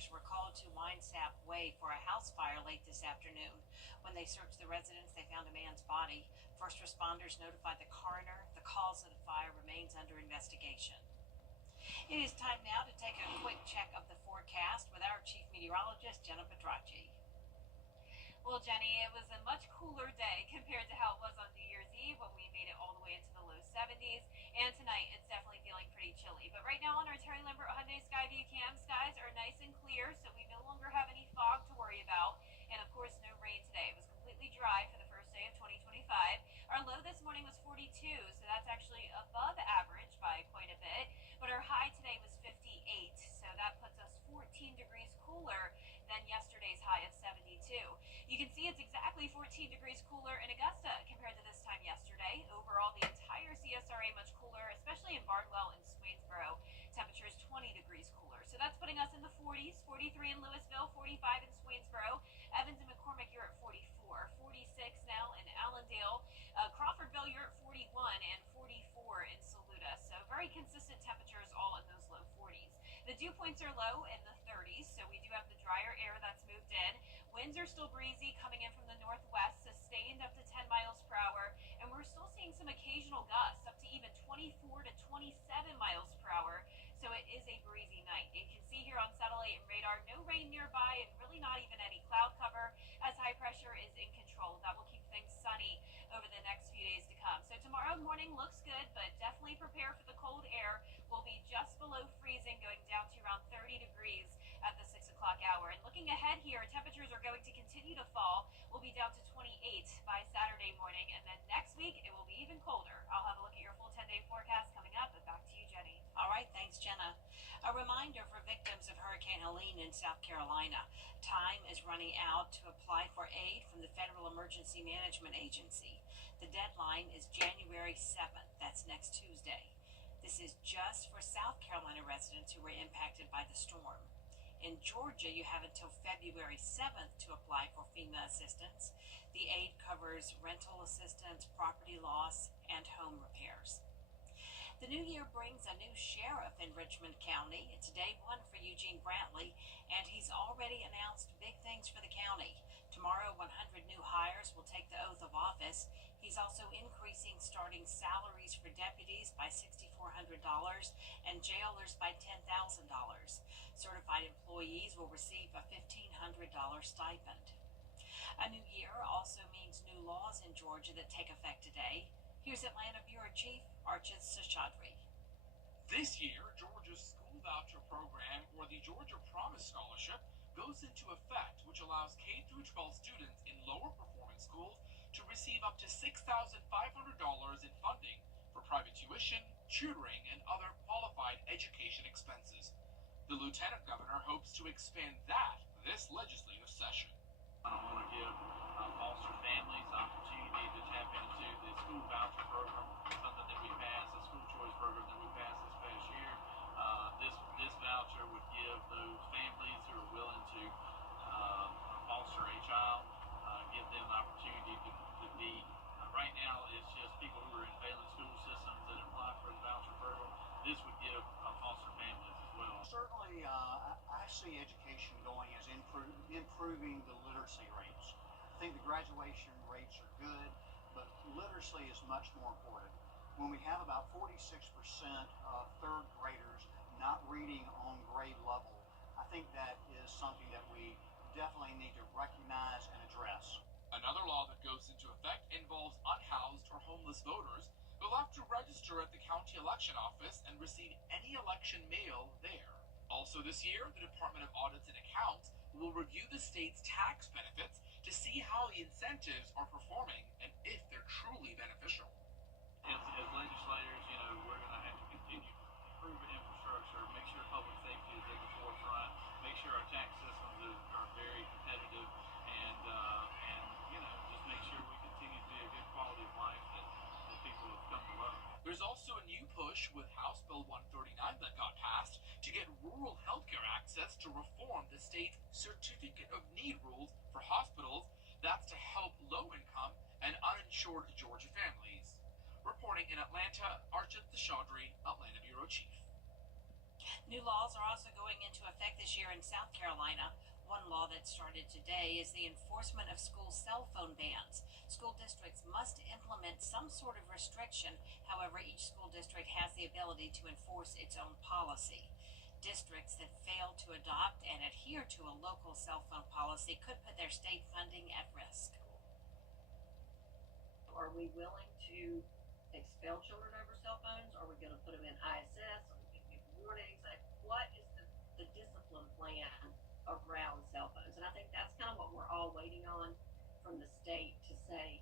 firefighters were called to Winesap Way for a house fire late this afternoon. When they searched the residence, they found a man's body. First responders notified the coroner. The cause of the fire remains under investigation. It is time now to take a quick check of the forecast with our chief meteorologist, Jenna Petracci. Well, Jenny, it was a much cooler day compared to how it was on New Year's Eve when we made it all the way into the low 70s. And tonight, it's definitely feeling pretty chilly. But right now on our Terry Lambert Hyundai Skyview cam, skies are nice and clear, so we no longer have any fog to worry about. And of course, no rain today. It was completely dry for the first day of 2025. Our low this morning was 42, so that's actually above average by quite a bit. But our high today was 58, so that puts us 14 degrees cooler than yesterday's high of 72. You can see it's exactly 14 degrees cooler in Augusta compared to this time yesterday. Overall, the entire CSRA much cooler, especially in Bardwell and Swainsboro. Temperatures 20 degrees cooler. So that's putting us in the 40s, 43 in Louisville, 45 in Swainsboro. Evans and McCormick, you're at 44, 46 now in Allendale. Crawfordville, you're at 41 and 44 in Saluda. So very consistent temperatures all in those low 40s. The dew points are low in the 30s, so we do have the drier air that's moved in. Winds are still breezy coming in from the northwest, sustained up to 10 miles per hour, and we're still seeing some occasional gusts up to even 24 to 27 miles per hour, so it is a breezy night. You can see here on satellite and radar, no rain nearby and really not even any cloud cover as high pressure is in control. That will keep things sunny over the next few days to come. So tomorrow morning looks good, but definitely prepare for the cold air. We'll be just below freezing, going down to around 30 degrees at the 6 o'clock hour. And looking ahead here, temperatures are going to continue to fall. We'll be down to 28 by Saturday morning, and then next week it will be even colder. I'll have a look at your full 10-day forecast coming up, but back to you, Jenny. All right, thanks, Jenna. A reminder for victims of Hurricane Helene in South Carolina. Time is running out to apply for aid from the Federal Emergency Management Agency. The deadline is January 7th. That's next Tuesday. This is just for South Carolina residents who were impacted by the storm. In Georgia, you have until February 7th to apply for FEMA assistance. The aid covers rental assistance, property loss, and home repairs. The new year brings a new sheriff in Richmond County. It's day one for Eugene Brantley, and he's already announced big things for the county. Tomorrow, 100 new hires will take the oath of office. He's also increasing starting salaries for deputies by $6,400 and jailers by $10,000. Certified employees will receive a $1,500 stipend. A new year also means new laws in Georgia that take effect today. Here's Atlanta Bureau Chief Archit Seshadri. This year, Georgia's school voucher program, or the Georgia Promise Scholarship, goes into effect, which allows K-12 students in lower performing schools to receive up to $6,500 in funding for private tuition, tutoring, and other qualified education expenses. The Lieutenant Governor hopes to expand that this legislative session. I want to give foster families the opportunity to tap into the school voucher program, something that we passed, the school choice program that we passed this past year. This voucher would give those families who are willing to foster a child, give them the opportunity to be. Right now, it's just people who are in failing school systems that apply for the voucher program. This would give foster families as well. Certainly, I see education going as improving the literacy rates. I think the graduation rates are good, but literacy is much more important. When we have about 46% of third graders not reading on grade level, I think that is something that we definitely need to recognize and address. Another law that goes into effect involves unhoused or homeless voters who will have to register at the county election office and receive any election mail there. Also this year, the Department of Audits and Accounts will review the state's tax benefits to see how the incentives are performing and if they're truly beneficial. As legislators, we're going to have to continue to improve infrastructure, make sure public safety is at the forefront, make sure our tax systems are very competitive, and just make sure we continue to be a good quality of life that people have come to love. There's also a new push with House Bill 139 that got passed to get rural healthcare access to reform the state's Certificate of Need rules for hospitals. That's to help low-income and uninsured Georgia families. Reporting in Atlanta, Archit Seshadri, Atlanta Bureau Chief. New laws are also going into effect this year in South Carolina. One law that started today is the enforcement of school cell phone bans. School districts must implement some sort of restriction. However, each school district has the ability to enforce its own policy. Districts that fail to adopt and adhere to a local cell phone policy could put their state funding at risk. Are we willing to expel children over cell phones? Are we going to put them in ISS? Are we going to give warnings? Like, what is the discipline plan around cell phones? And I think that's kind of what we're all waiting on from the state to say.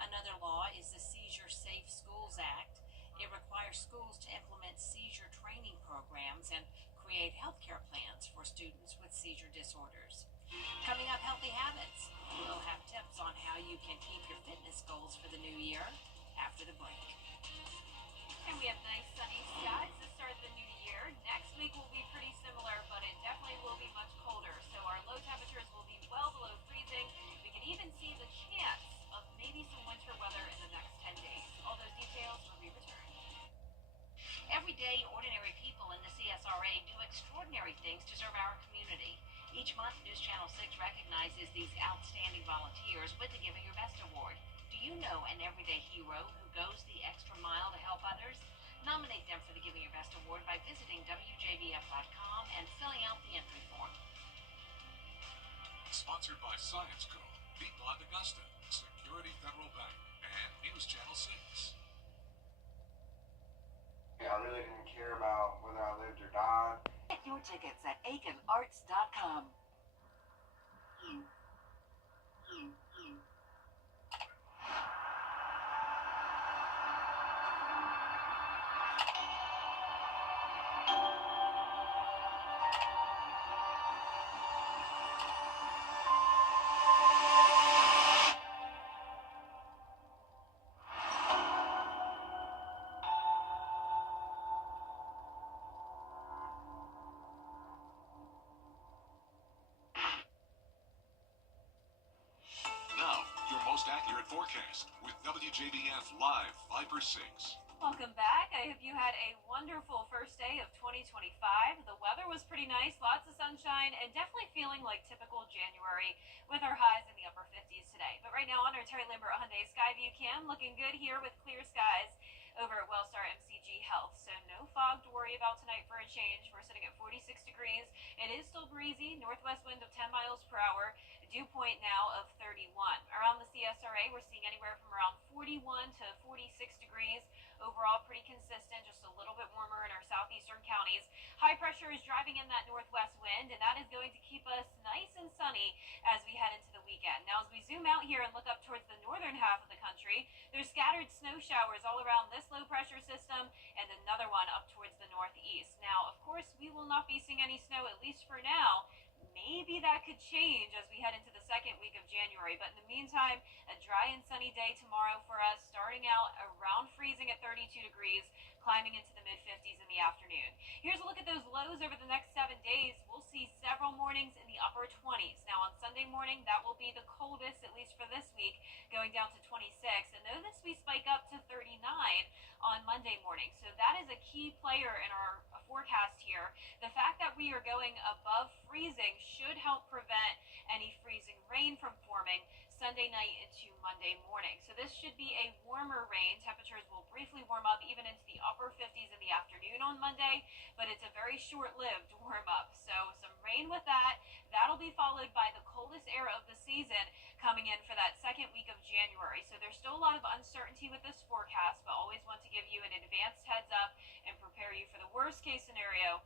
Another law is the Seizure Safe Schools Act. It requires schools to implement seizure training programs and create healthcare plans for students with seizure disorders. Coming up, healthy habits. We'll have tips on how you can keep your fitness goals for the new year after the break. And we have nice sunny skies to start the new year. Next week will be pretty similar, but it definitely will be much colder. So our low temperatures will be well below freezing. We can even see the chance of maybe some winter weather in the next 10 days. All those details when we return. Every day, ordinary people in the CSRA do extraordinary things to serve our community. Each month, News Channel 6 recognizes these outstanding volunteers with the Giving Your Best Award. Do you know an everyday hero who goes the extra mile to help others? Nominate them for the Giving Your Best Award by visiting WJBF.com and filling out the entry form. Sponsored by Science Co., People at Augusta, Security Federal Bank, and News Channel 6. I really didn't care about whether I lived or died. Get your tickets at aikenarts.com. Most accurate forecast with WJBF Live Viper 6. Welcome back. I hope you had a wonderful first day of 2025. The weather was pretty nice, lots of sunshine, and definitely feeling like typical January with our highs in the upper 50s today. But right now on our Terry Lambert Hyundai Skyview cam, looking good here with clear skies over at Wellstar MCG Health. So no fog to worry about tonight for a change. We're sitting at 46 degrees. It is still breezy, northwest wind of 10 miles per hour. Dew point now of 31. Around the CSRA, we're seeing anywhere from around 41 to 46 degrees. Overall, pretty consistent, just a little bit warmer in our southeastern counties. High pressure is driving in that northwest wind, and that is going to keep us nice and sunny as we head into the weekend. Now, as we zoom out here and look up towards the northern half of the country, there's scattered snow showers all around this low pressure system and another one up towards the northeast. Now, of course, we will not be seeing any snow, at least for now. Maybe that could change as we head into the second week of January. But in the meantime, a dry and sunny day tomorrow for us, starting out around freezing at 32 degrees, climbing into the mid-50s in the afternoon. Here's a look at those lows over the next 7 days. We'll see several mornings in the upper 20s. Now on Sunday morning, that will be the coldest, at least for this week, going down to 26. And notice we spike up to 39 on Monday morning. So that is a key player in our forecast here. The fact that we are going above freezing should help prevent any freezing rain from forming Sunday night into Monday morning. So this should be a warmer rain. Temperatures will briefly warm up even into the upper 50s in the afternoon on Monday, but it's a very short-lived warm up. So some rain with that. That'll be followed by the coldest air of the season coming in for that second week of January. So there's still a lot of uncertainty with this forecast, but always want to give you an advanced heads up and prepare you for the worst case scenario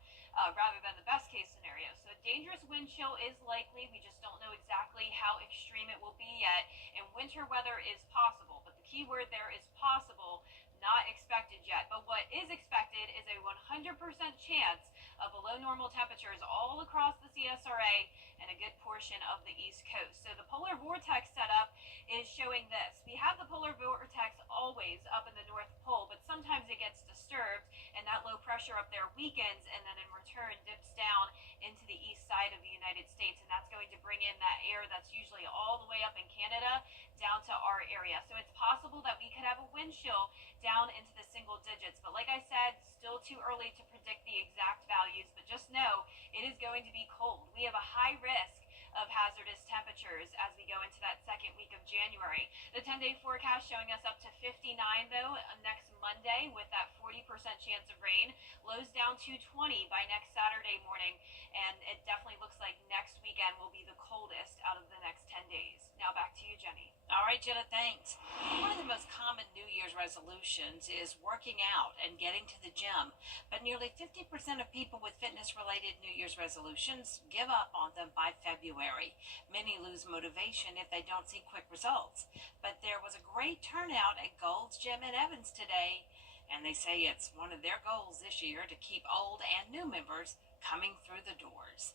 rather than the best case scenario. So a dangerous wind chill is likely. We just don't know exactly how extreme it will be yet. And winter weather is possible, but the key word there is possible, not expected yet. But what is expected is a 100% chance of below normal temperatures all across the CSRA and a good portion of the East Coast. So the polar vortex setup is showing this. We have the polar vortex always up in the North Pole, but sometimes it gets disturbed and that low pressure up there weakens and then in return dips down into the east side of the United States, and that's going to bring in that air that's usually all the way up in Canada down to our area. So it's possible that we could have a wind chill down into the single digits. But like I said, still too early to predict the exact values, but just know it is going to be cold. We have a high risk of hazardous temperatures as we go into that second week of January. The 10-day forecast showing us up to 59 though next Monday with that 40% chance of rain. Lows down to 20 by next Saturday morning, and it definitely looks like next weekend will be the coldest out of the next 10 days. Now back to you, Jenny. All right, Jenna, thanks. One of the most common New Year's resolutions is working out and getting to the gym, but nearly 50% of people with fitness-related New Year's resolutions give up on them by February. Many lose motivation if they don't see quick results. But there was a great turnout at Gold's Gym in Evans today, and they say it's one of their goals this year to keep old and new members coming through the doors.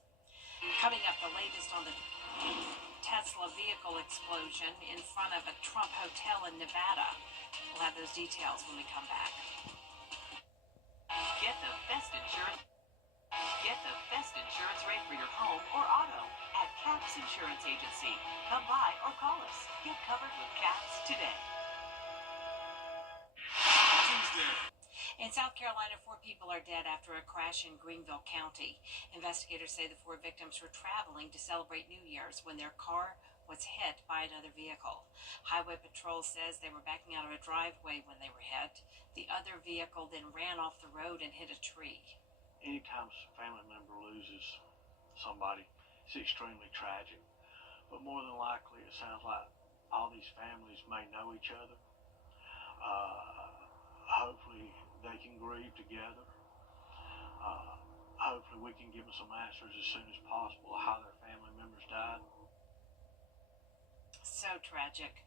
Coming up, the latest on the Tesla vehicle explosion in front of a Trump hotel in Nevada. We'll have those details when we come back. Get the best insurance. Get the best insurance rate for your home or auto at Caps Insurance Agency. Come by or call us. Get covered with Caps today. Tuesday. In South Carolina, 4 people are dead after a crash in Greenville County. Investigators say the 4 victims were traveling to celebrate New Year's when their car was hit by another vehicle. Highway Patrol says they were backing out of a driveway when they were hit. The other vehicle then ran off the road and hit a tree. Anytime a family member loses somebody, it's extremely tragic. But more than likely, it sounds like all these families may know each other. Hopefully they can grieve together. Hopefully we can give them some answers as soon as possible how their family members died. So tragic.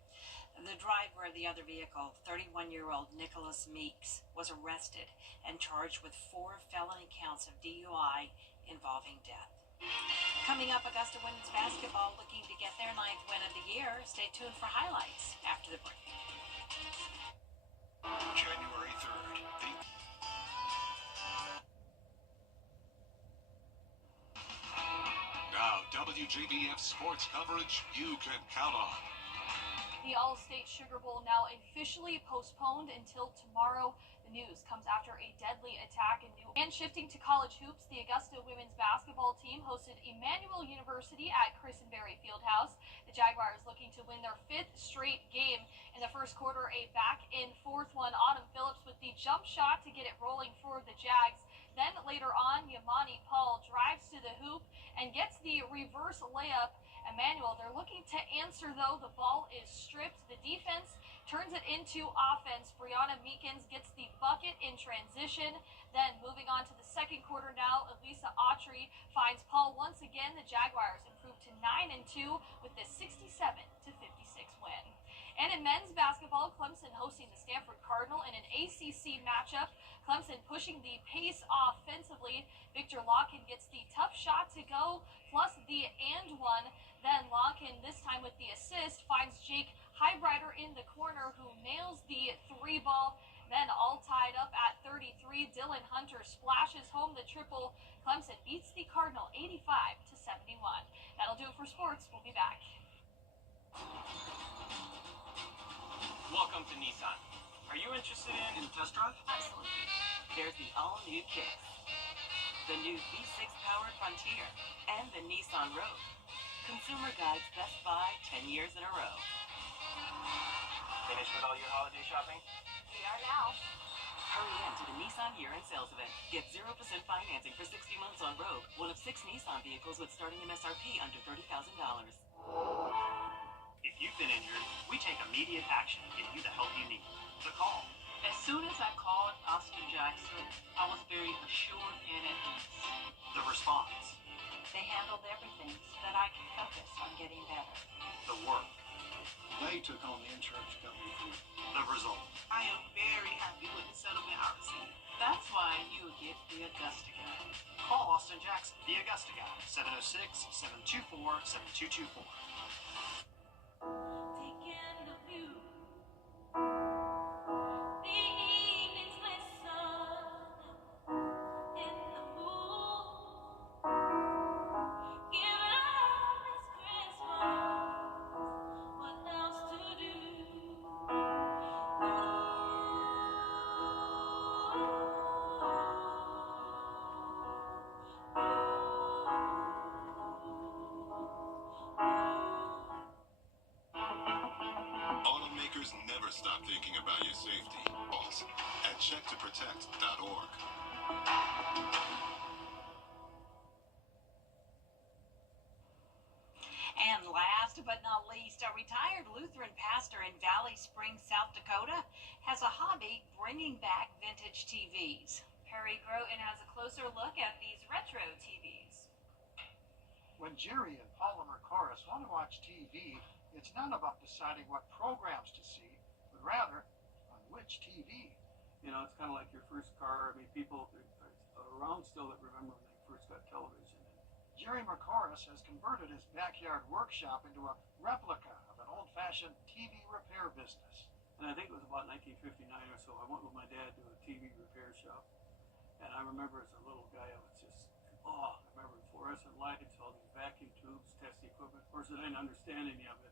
The driver of the other vehicle, 31-year-old Nicholas Meeks, was arrested and charged with 4 felony counts of DUI involving death. Coming up, Augusta women's basketball looking to get their 9th win of the year. Stay tuned for highlights after the break. January 3rd. Now, WJBF sports coverage you can count on. The All-State Sugar Bowl now officially postponed until tomorrow. The news comes after a deadly attack in New Orleans. And shifting to college hoops, the Augusta women's basketball team hosted Emmanuel University at Christenberry Fieldhouse. The Jaguars looking to win their 5th straight game. In the first quarter, a back-and-forth one. Autumn Phillips with the jump shot to get it rolling for the Jags. Then later on, Yamani Paul drives to the hoop and gets the reverse layup. Emmanuel, they're looking to answer, though. The ball is stripped. The defense turns it into offense. Brianna Meekins gets the bucket in transition. Then moving on to the second quarter now, Elisa Autry finds Paul once again. The Jaguars improve to 9-2 with this 67-56 win. And in men's basketball, Clemson hosting the Stanford Cardinal in an ACC matchup. Clemson pushing the pace offensively. Victor Lawkin gets the tough shot to go, plus the and one. Then Lawkin, this time with the assist, finds Jake Highbrider in the corner, who nails the 3-ball. Then all tied up at 33, Dylan Hunter splashes home the triple. Clemson beats the Cardinal 85-71. That'll do it for sports. We'll be back. Welcome to Nissan. Are you interested in a test drive? Absolutely. There's the all-new Kicks, the new V6-powered Frontier, and the Nissan Rogue. Consumer Guide's Best Buy 10 years in a row. Finished with all your holiday shopping? We are now. Hurry in to the Nissan year-end sales event. Get 0% financing for 60 months on Rogue, one of 6 Nissan vehicles with starting MSRP under $30,000. If you've been injured, we take immediate action to get you the help you need. So call. As soon as I called Austin Jackson, I was very assured and at ease. The response. They handled everything so that I can focus on getting better. The work. They took on the insurance company fee. The result. I am very happy with the settlement I received. That's why you get the Augusta guy. Call Austin Jackson, the Augusta guy, 706-724-7224. Teachers never stop thinking about your safety. Calls at checktoprotect.org. And last but not least, a retired Lutheran pastor in Valley Springs, South Dakota, has a hobby bringing back vintage TVs. Perry Groton has a closer look at these retro TVs. When Jerry and Paula Mercoris want to watch TV, it's not about deciding what programs to see, but rather on which TV. You know, it's kind of like your first car. I mean, people are around still that remember when they first got television. Jerry Mercoris has converted his backyard workshop into a replica of an old-fashioned TV repair business. And I think it was about 1959 or so. I went with my dad to a TV repair shop. And I remember as a little guy, I was just, I remember fluorescent lights, all these vacuum tubes, test equipment. Of course, I didn't understand any of it.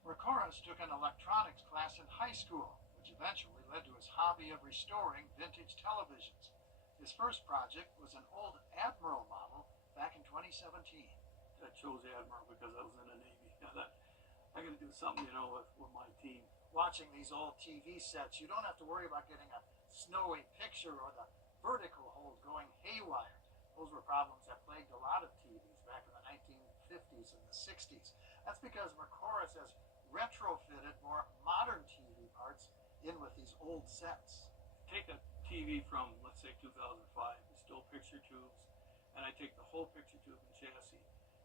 Mercoris took an electronics class in high school, which eventually led to his hobby of restoring vintage televisions. His first project was an old Admiral model back in 2017. I chose Admiral because I was in the Navy. I got to do something, with my team. Watching these old TV sets, you don't have to worry about getting a snowy picture or the vertical holes going haywire. Those were problems that plagued a lot of TVs back in the 1950s and the 60s. That's because Mercoris has retrofitted more modern TV parts in with these old sets. Take a TV from, let's say, 2005, it's still picture tubes, and I take the whole picture tube and chassis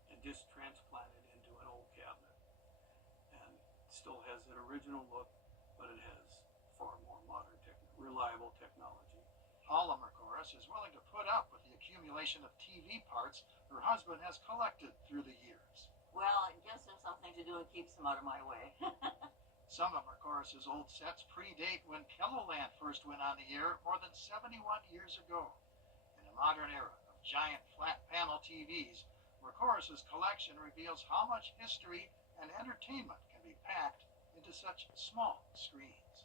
and just transplant it into an old cabinet. And it still has that original look, but it has far more modern, reliable technology. Paula Mercoris is willing to put up with the accumulation of TV parts her husband has collected through the years. Well, it gives him something to do and keeps him out of my way. Some of Mercoris's old sets predate when Kelloland first went on the air more than 71 years ago. In the modern era of giant flat panel TVs, Mercoris's collection reveals how much history and entertainment can be packed into such small screens.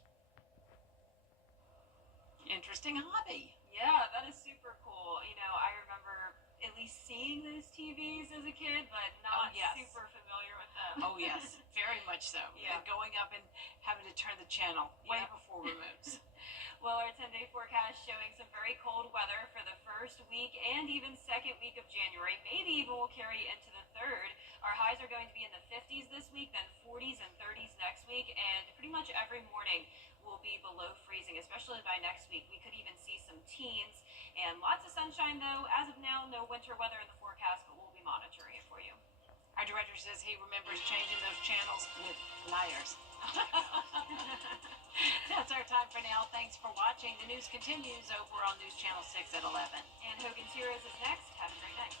Interesting hobby. Yeah, that is super cool. I remember at least seeing those TVs as a kid, but not super familiar with them. Oh, yes, very much so. Yeah. And going up and having to turn the channel way before remotes. Well, our 10-day forecast showing some very cold weather for the first week and even second week of January. Maybe even will carry into the third. Our highs are going to be in the 50s this week, then 40s and 30s next week, and pretty much every morning will be below freezing, especially by next week. We could even see some teens, and lots of sunshine, though. As of now, no winter weather in the forecast, but we'll be monitoring it for you. Our director says he remembers changing those channels with pliers. That's our time for now. Thanks for watching. The news continues over on News Channel 6 at 11. And Hogan's Heroes is next. Have a great night.